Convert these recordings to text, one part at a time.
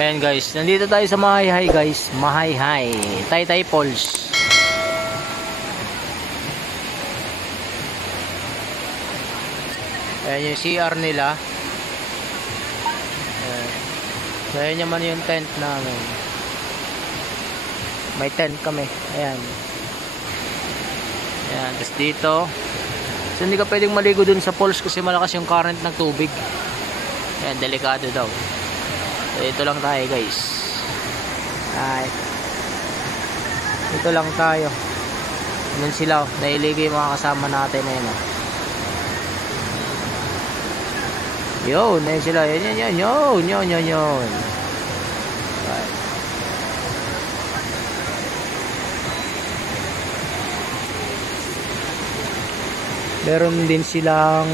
Ayan guys, nandito tayo sa Mahayhay guys. Mahayhay, Taytay Falls. Ayan yung CR nila. So ayan naman yung tent namin. May tent kami. Ayan. Ayan, tapos dito. So hindi ka pwedeng maligo dun sa falls kasi malakas yung current ng tubig. Ayan, delikado daw. So ito lang tayo guys. Ay. Ito lang tayo. Yan sila, nailigo yung mga kasama natin na yun. Yun, ayun sila. Yun. Right. Meron din silang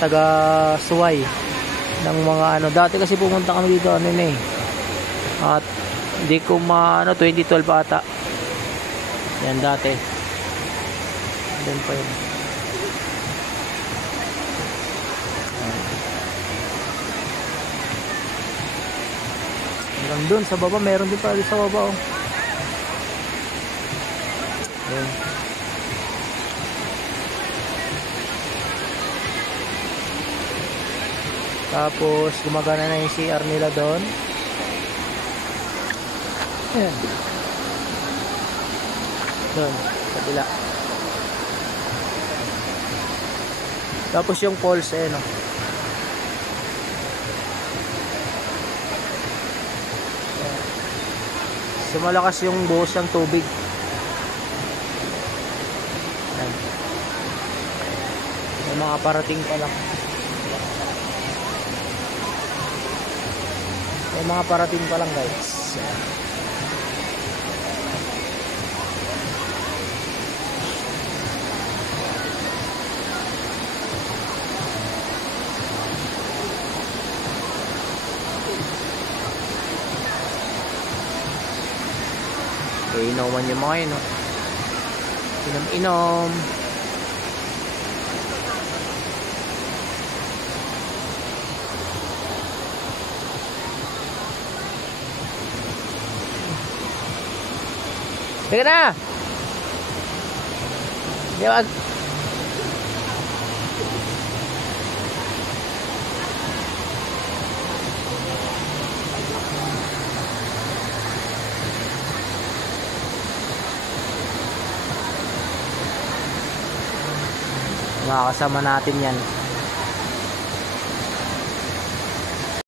taga-suway ng mga ano. Dati kasi pumunta kami dito ano na eh. At hindi ko 2012 ata. Yan dati. Doon pa yun. Meron doon sa baba. Meron din pa sa baba oh. Ayan. Tapos gumagana na yung CR nila doon. Ayan. Doon, kabila. Tapos yung falls eh no. So malakas yung buhos ng tubig. Ayan. May mga parating pa lang. May mga parating pa lang guys. Inuman yung mga yun. Inom. Teka na! Diwag! Mga kasama natin yan.